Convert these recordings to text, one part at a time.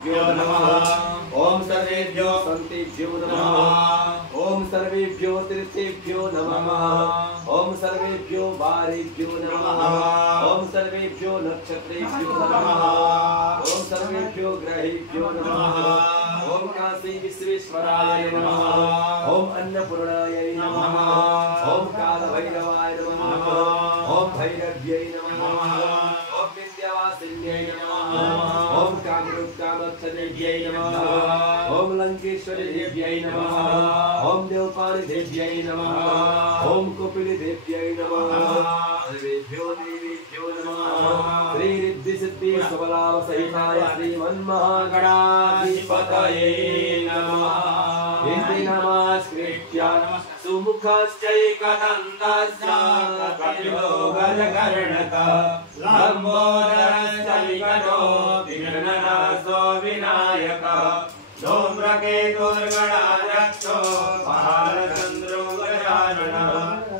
नमः। ओम सर्वेभ्यो संतेभ्यो नमः। ओम सर्वेभ्यो तीर्थेभ्यो नमः। ओम सर्वेभ्यो वारेभ्यो नमः। ओम सर्वेभ्यो नक्षत्रेभ्यो नमः। ओम सर्वेभ्यो ग्रहेभ्यो नमः। ओम काशी विश्वेश्वराय नमः। ओम अन्नपूर्णाय नमः। ओम कालभैरवाय नमः। ओम भैरव्यै नमः। ओम विद्यावासिन्यै नमः। ओम कामक्षदेव्यै नमः। ओम लंकेश्वरी देव्यै नमः। ओम देवपाली देव्यै नमः। ओम कपिली देव्यै नमः। सर्वेभ्यो देवेभ्यो नमः। श्री रिद्धि सिद्धि सबलाभ सहिताय श्रीमन्महागणाधिपतये नमः। इति नमस्कृत्य सुमुखश्चैकदन्तस्य कपिलो गजकर्णकः लंबोदरश्च विकटो विघ्ननाशो विनायकः धूम्रकेतुर्गणाध्यक्षो बालचन्द्रो गजाननः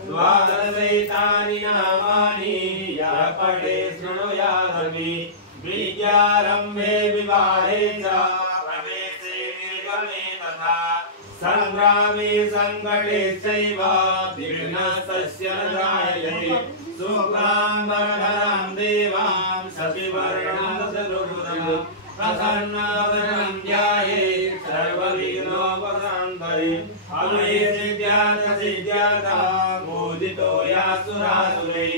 द्वादशैतानि नामानि यः पठे शृणुयादपि विद्यारम्भे विवाहे च प्रवेशे निर्गमे तथा संग्रामे संकटे चैव विघ्नस्तस्य न जायते शुक्लाम्बरधरं देवां शशिवर्णं चतुर्भुजं प्रसन्नवदनं ध्यायेत् सर्वविघ्नोपशान्तये अमये सिद्ध्यार्थसिद्ध्यार्थः मोदितो यासुरासुरैः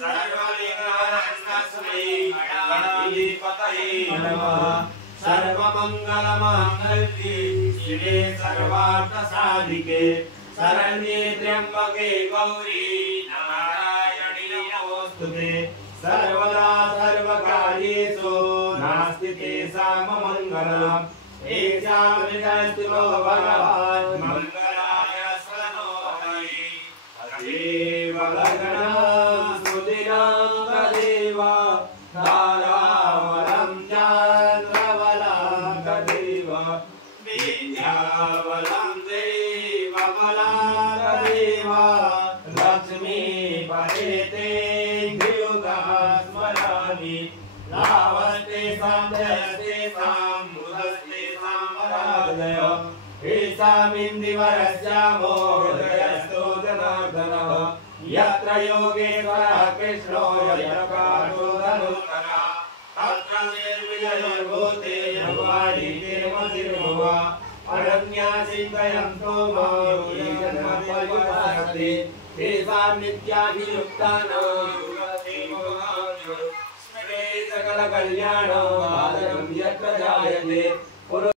सर्वविघ्नहरस्तस्मै गणाधिपतये नमः। सर्वमंगलमांगल्ये शिवे सर्वार्थसाधिके शरण्ये त्र्यंबके गौरी नारायणी नमोस्तुते सर्वदा सर्वकार्येषु नास्ति तेषां मंगलम् एषां विनस्तिनो भगवान् मंगलाय सनो हरि तदेव लग्नं सुदिनं तदेव तारावलं चन्द्रवलाकदेव विद्यावलं देववलाकदेव लक्ष्मी परेते स्मरामि लावस्तेषां जयस्तेषां मुदस्तेषां वरादय ईशामिन्दिवरस्यामो हृदयस्थो जनार्दनः यत्र योगेश्वरः कृष्णो यत्कार्यो धनुर्धरः तत्र निर्विजयोर्भूते यद्वाणी तिरुमतिर्भुव अरण्याचिन्तयन्तो मां ये जन्मपर्यवसति तेषां नित्याभियुक्तानां स्मरे सकलकल्याणं यत्र जायते।